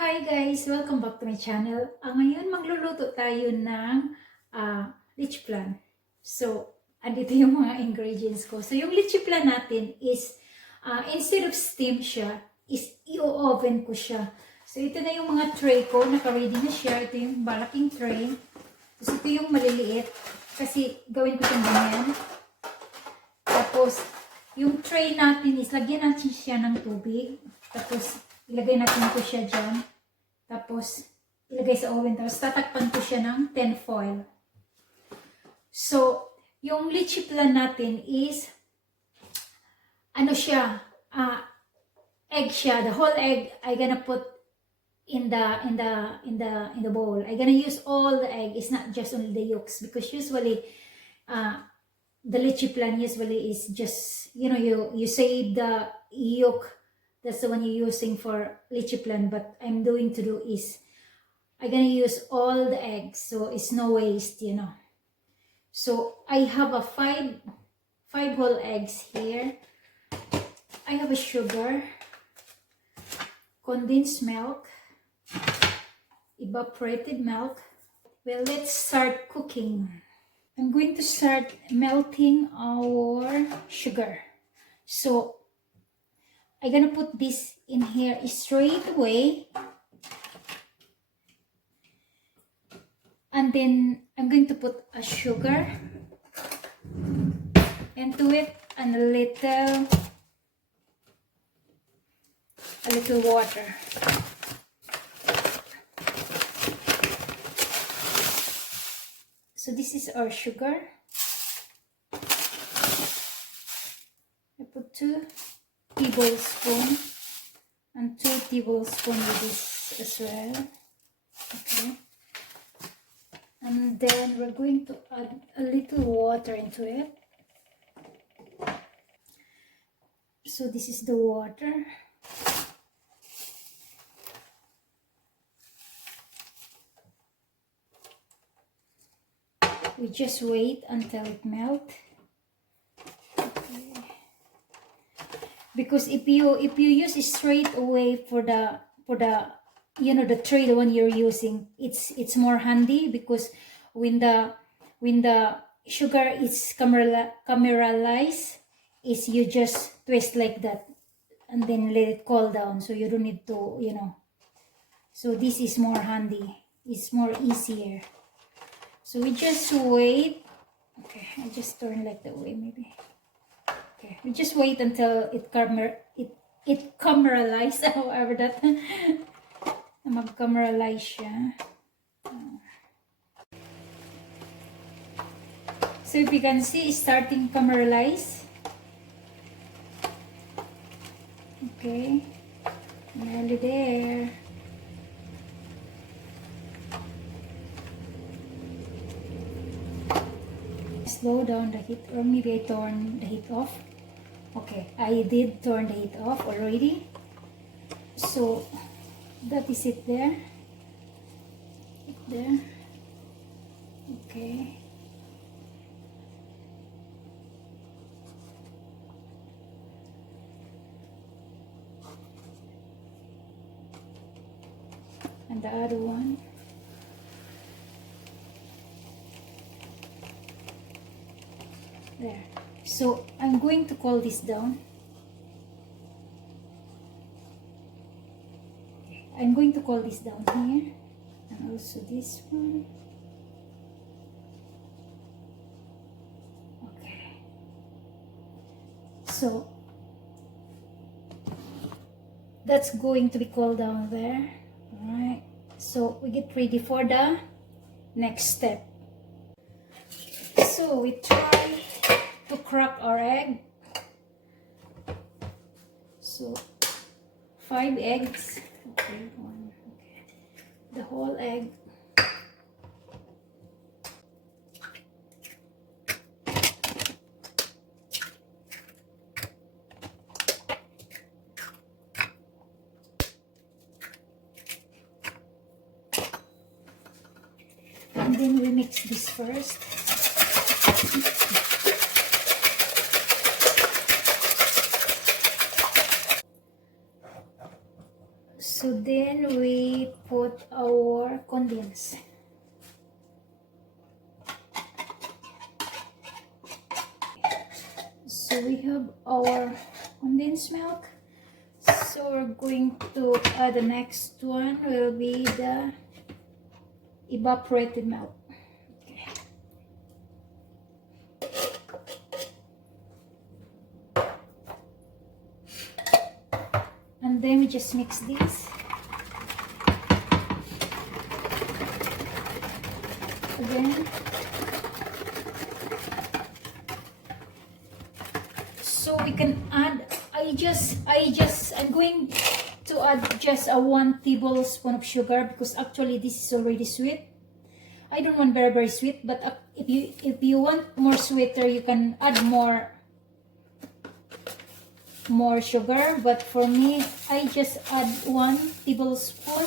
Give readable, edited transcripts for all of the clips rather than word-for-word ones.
Hi guys! Welcome back to my channel. Ngayon magluluto tayo ng leche flan. So, andito yung mga ingredients ko. So, yung leche flan natin is, instead of steam siya, is i-oven ko siya. So, ito na yung mga tray ko. Naka-ready na siya. Ito yung malaking tray. Tapos, ito yung maliliit. Kasi, gawin ko siyang ganyan. Tapos, yung tray natin is, lagyan natin siya ng tubig. Tapos, ilagay natin ito siya dyan. Tapos, ilagay sa oven. Tapos, tatakpan ko siya ng tin foil. So, yung leche flan natin is, ano siya, egg siya. The whole egg, I gonna put in the bowl. I gonna use all the egg. It's not just only the yolks. Because usually, the leche flan usually is just, you save the yolk. That's the one you're using for leche flan, but I'm going to do is, I'm gonna use all the eggs, so it's no waste, So I have a five whole eggs here. I have a sugar, condensed milk, evaporated milk. Well, let's start cooking. I'm going to start melting our sugar. So I'm gonna put this in here straight away. And then I'm going to put a sugar into it and a little water. So this is our sugar. I put 2 tablespoons and 2 tablespoons with this as well. Okay. And then we're going to add a little water into it. So this is the water. We just wait until it melts. Okay. Because if you use it straight away for the the tray, the one you're using, it's more handy, because when the sugar is caramelized, is you just twist like that and then let it cool down, so you don't need to, so this is more handy, it's more easier. So we just wait. Okay, I just turn like that way maybe. Okay, we just wait until it caramelizes, however that mag-caramelize siya. So if you can see, it's starting caramelize. Okay, nearly there. Slow down the heat, or maybe I turn the heat off. Okay, I did turn the heat off already. So that is it there. Okay. And the other one. There. So I'm going to cool this down. I'm going to cool this down here, and also this one. Okay. So that's going to be cooled down there. Alright. So we get ready for the next step. So we try to crack our egg. So 5 eggs. Okay, one. Okay. The whole egg. And then we mix this first. So then we put our condensed. So we have our condensed milk. So we're going to add the next one will be the evaporated milk. Okay. And then we just mix this. Again. So we can add, I'm going to add just a 1 tablespoon of sugar because actually this is already sweet. I don't want very sweet, but if you want more sweeter, you can add more sugar. But for me, I just add 1 tablespoon.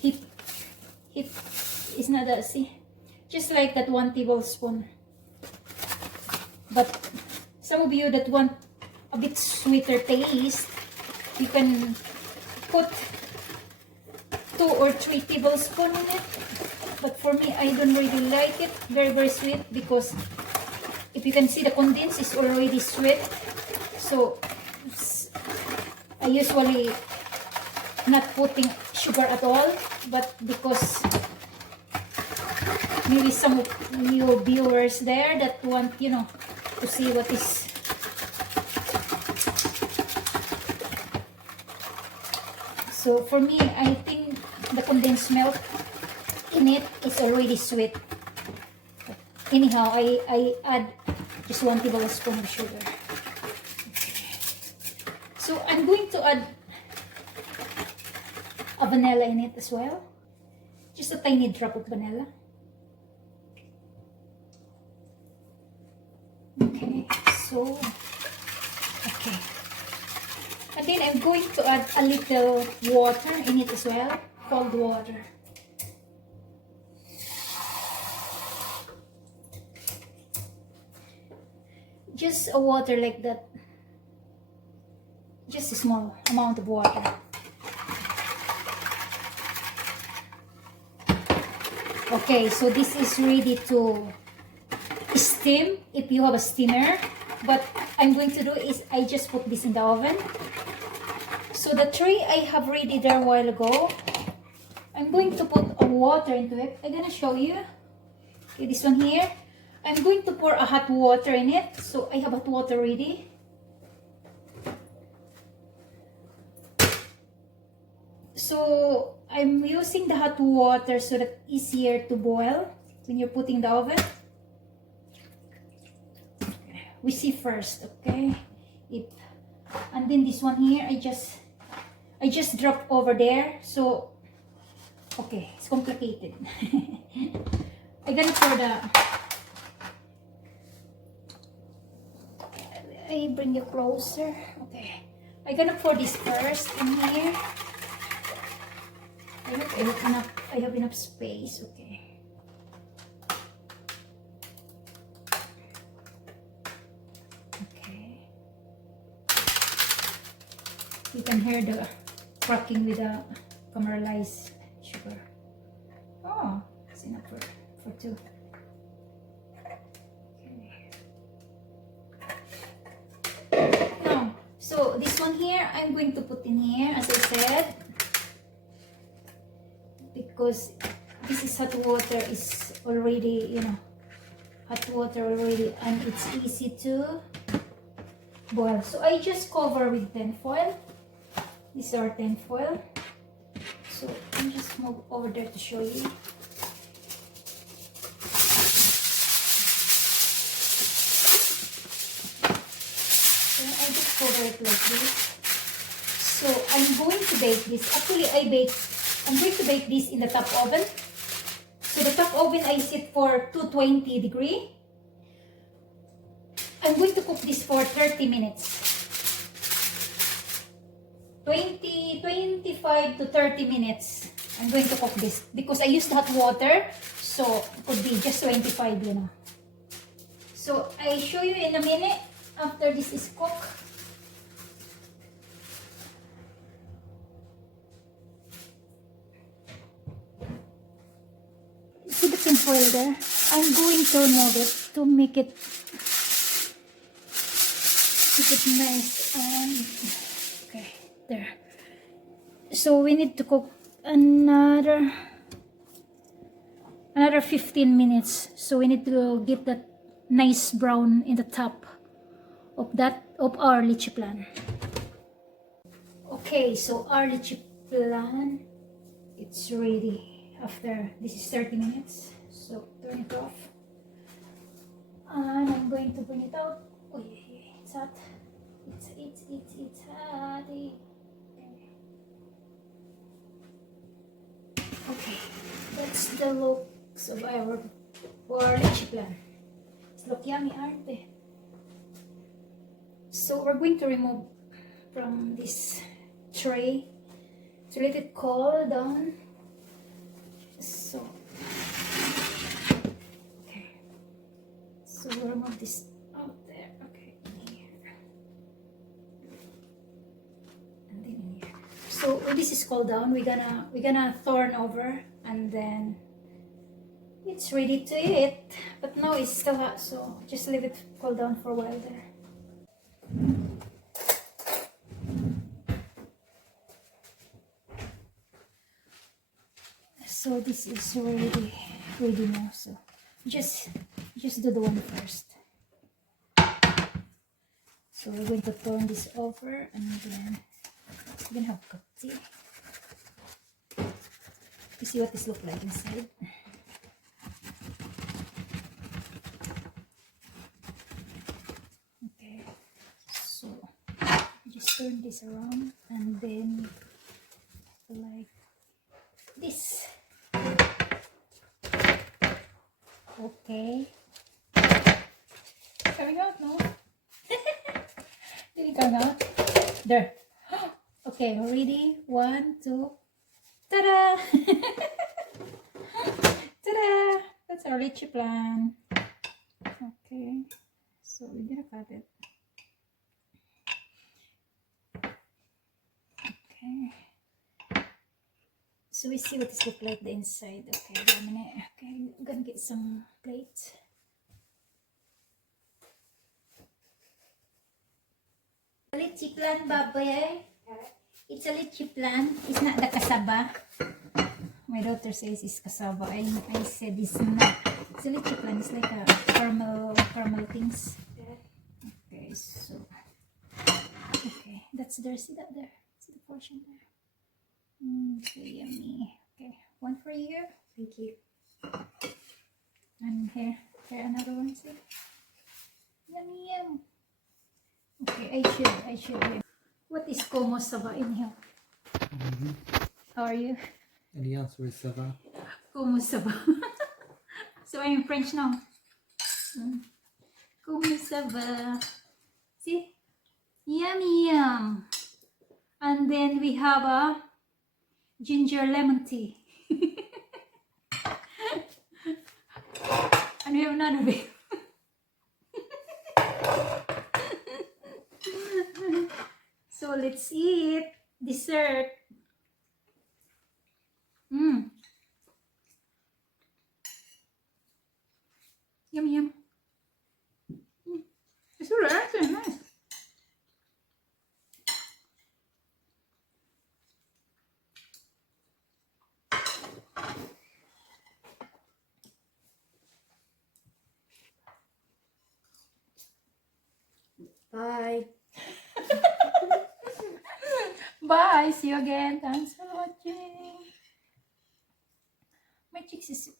Heat is not that, see, just like that 1 tablespoon. But some of you that want a bit sweeter taste, you can put 2 or 3 tablespoons in it. But for me, I don't really like it very sweet because if you can see, the condensed is already sweet. So I usually not putting sugar at all, but because maybe some of you viewers there that want, you know, to see what is so for me, I think the condensed milk in it is already sweet. But anyhow, I add just 1 tablespoon of sugar. So I'm going to add a vanilla in it as well. Just a tiny drop of vanilla. Okay, so okay. And then I'm going to add a little water in it as well, cold water. Just a water like that. Just a small amount of water. Okay, so this is ready to steam if you have a steamer. But I'm going to do is I just put this in the oven. So the tray I have ready there a while ago, I'm going to put a water into it. I'm gonna show you. Okay, this one here. I'm going to pour a hot water in it. So I have hot water ready. So I'm using the hot water so that it's easier to boil when you're putting the oven. We see first, okay? And then this one here, I just dropped over there. So okay, it's complicated. I'm gonna pour I bring you closer. Okay, I'm gonna pour this first in here. I have enough space. Okay. Okay. You can hear the cracking with the caramelized sugar. Oh, it's enough for 2. Okay. Now, so this one here, I'm going to put in here, as I said. Because this is hot water is already, you know, hot water already, and it's easy to boil. So I just cover with tin foil. These are tin foil. So I'm just move over there to show you. So I just cover it like this. So I'm going to bake this. Actually, I'm going to bake this in the top oven. So the top oven I set for 220 degrees. I'm going to cook this for 30 minutes. 25 to 30 minutes. I'm going to cook this because I used hot water. So it could be just 25, you know. So I show you in a minute after this is cooked. foil there. I'm going to remove it to make it nice and okay, there. So we need to cook another 15 minutes. So we need to get that nice brown in the top of our leche flan. Okay, so our leche flan, it's ready after this is 30 minutes. So turn it off. And I'm going to bring it out. Oh yeah, it's hot. It's hot. Okay, that's the looks of our leche flan. It's look yummy, aren't they? So we're going to remove from this tray to let it cool down. So okay, so we'll remove this out there. Okay, in here and then in here. So when this is cooled down, we're gonna turn over and then it's ready to eat. But now it's still hot, so just leave it cool down for a while there. So this is ready now. So just do the one first. So we're going to turn this over and then we're gonna have a cup of tea. You see what this looks like inside. Okay, so just turn this around and then like this. Okay. Coming out, no? Did it come out? There. Okay, ready? 1, 2. Ta-da! Ta-da! That's our leche flan. Okay. So we're gonna cut it. Okay. So we see what this looks like the inside. Okay, wait a minute. Okay, I'm gonna get some plates. Leche flan, baboy. It's a leche flan. It's not the cassava. My daughter says it's cassava. I said it's not. It's a leche flan. It's like a caramel things. Okay, so okay, that's there. See that there? See the portion there? So yummy. Okay, one for you. Thank you. And here another one. See? Yummy, yum. Okay, I should. What is como saba in here? How are you? And the answer is ça va. Como saba. So I'm in French now. Como saba. See? Yummy, yum. And then we have a ginger lemon tea. And we have another bit. So let's eat dessert. Yum yum. It's really actually nice. Bye. Bye. See you again. Thanks for watching. My cheeks is